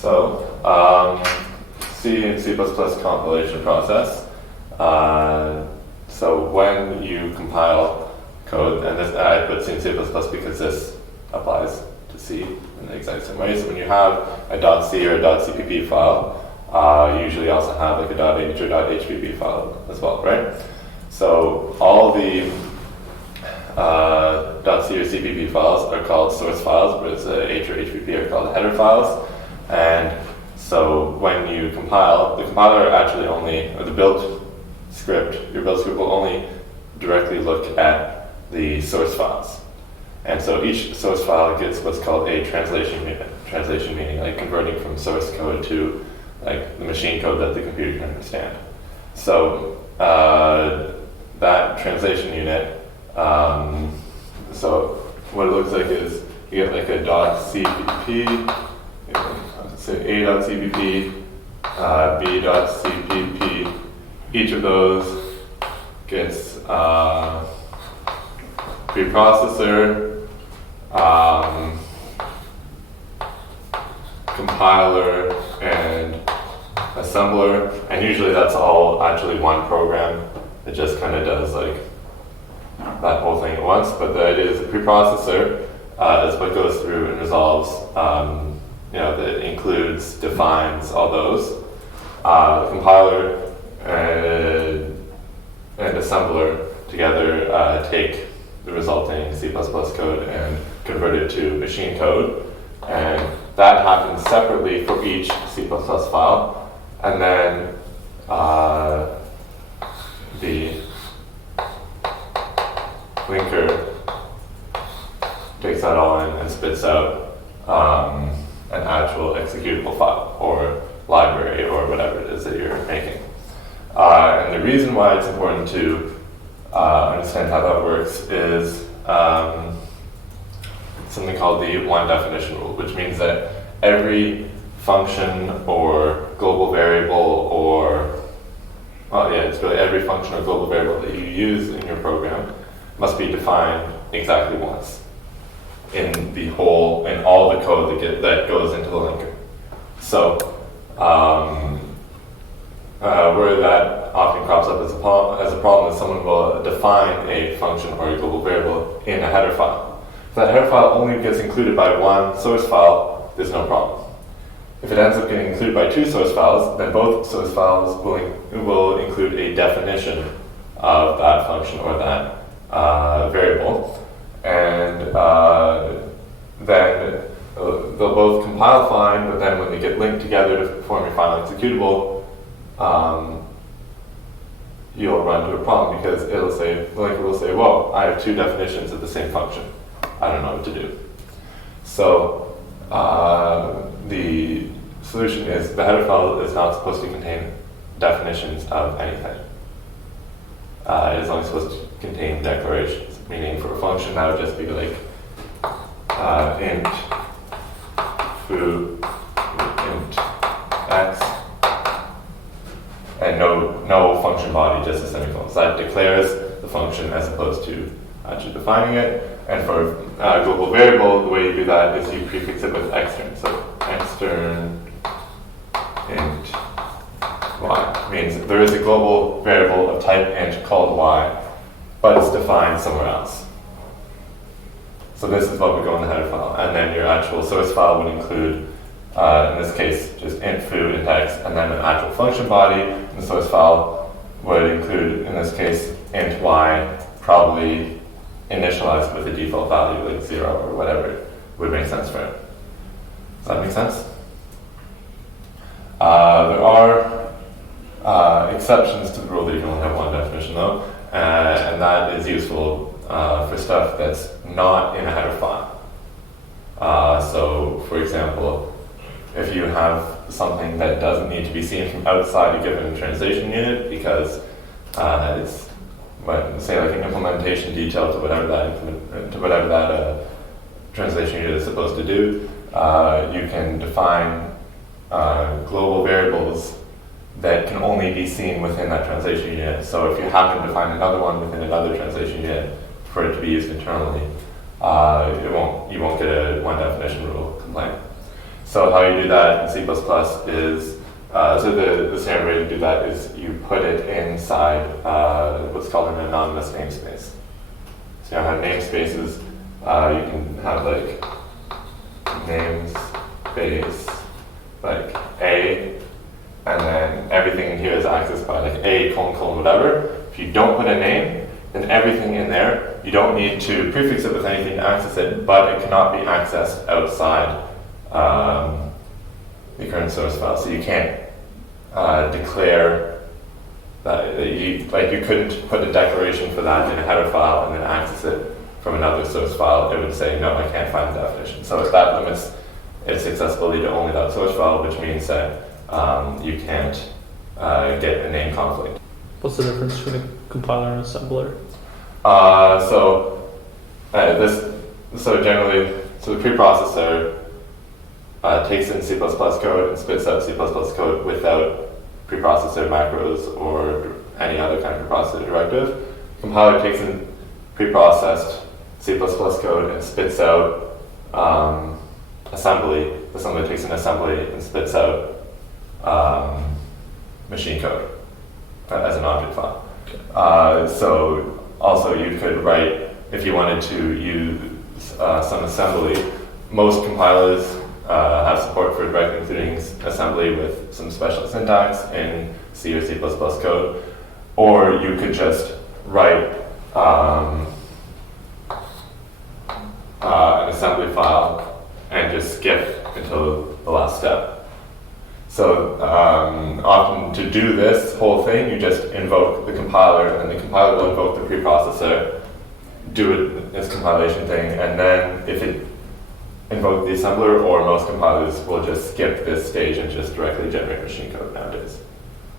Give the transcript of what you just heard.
So, C and C++ compilation process. So when you compile code, and this, I put C and C++ because this applies to C in the exact same way. So when you have a .c or a .cpp file, you usually also have like a .h or .hpp file as well, right? So all the .c or cpp files are called source files, whereas H or HPP are called header files. And so when you compile, the compiler actually only, or the build script, your build script will only directly look at the source files. And so each source file gets what's called a translation unit. Translation meaning like converting from source code to like the machine code that the computer can understand. So that translation unit, so what it looks like is you get like a .cpp, say a.cpp, b.cpp. Each of those gets preprocessor, compiler, and assembler, and usually that's all actually one program. It just kind of does like that whole thing at once. But the idea is a preprocessor is what goes through and resolves, that includes, defines all those. The compiler and assembler together take the resulting C++ code and convert it to machine code, and that happens separately for each C++ file, and then the linker takes that all in and spits out an actual executable file or library or whatever it is that you're making. And the reason why it's important to understand how that works is something called the one definition rule, which means that every function or global variable or, it's really every function or global variable that you use in your program must be defined exactly once in all the code that goes into the linker. So where that often crops up as a problem is someone will define a function or a global variable in a header file. If that header file only gets included by one source file, there's no problem. If it ends up getting included by two source files, then both source files will include a definition of that function or that variable, and then they'll both compile fine, but then when they get linked together to form your final executable, you'll run into a problem because the linker will say, well, I have two definitions of the same function. I don't know what to do. So the solution is the header file is not supposed to contain definitions of anything. It is only supposed to contain declarations, meaning for a function that would just be like int foo int x, and no function body, just a semicolon. So that declares the function as opposed to actually defining it. And for global variable, the way you do that is you prefix it with extern. So extern int y means there is a global variable of type int called y, but it's defined somewhere else. So this is what would go in the header file. And then your actual source file would include, in this case, just int foo, int x, and then an actual function body. And the source file would include, in this case, int y, probably initialized with a default value like 0 or whatever would make sense for it. Does that make sense? There are exceptions to the rule that you can only have one definition though, and that is useful for stuff that's not in a header file. So for example, if you have something that doesn't need to be seen from outside a given translation unit because it's, say like an implementation detail to whatever that translation unit is supposed to do, you can define global variables that can only be seen within that translation unit. So if you happen to find another one within another translation unit for it to be used internally, you won't get a one definition rule complaint. So how you do that in C++ is, so the standard way to do that is you put it inside what's called an anonymous namespace. So you have namespaces, you can have like namespace, like A, and then everything in here is accessed by like A, colon, whatever. If you don't put a name, then everything in there, you don't need to prefix it with anything to access it, but it cannot be accessed outside the current source file. So you can't declare that you couldn't put a declaration for that in a header file and then access it from another source file. It would say, no, I can't find the definition. So that limits its accessibility to only that source file, which means that you can't get a name conflict. What's the difference between a compiler and assembler? So the preprocessor takes in C++ code and spits out C++ code without preprocessor macros or any other kind of preprocessor directive. Compiler takes in preprocessed C++ code and spits out assembly. Assembly takes in assembly and spits out machine code as an object file. So also you could write, if you wanted to use some assembly, most compilers have support for directly including assembly with some special syntax in C or C++ code, or you could just write an assembly file and just skip until the last step. So often to do this whole thing, you just invoke the compiler, and the compiler will invoke the preprocessor, do its compilation thing, and then if it invokes the assembler, or most compilers will just skip this stage and just directly generate machine code nowadays.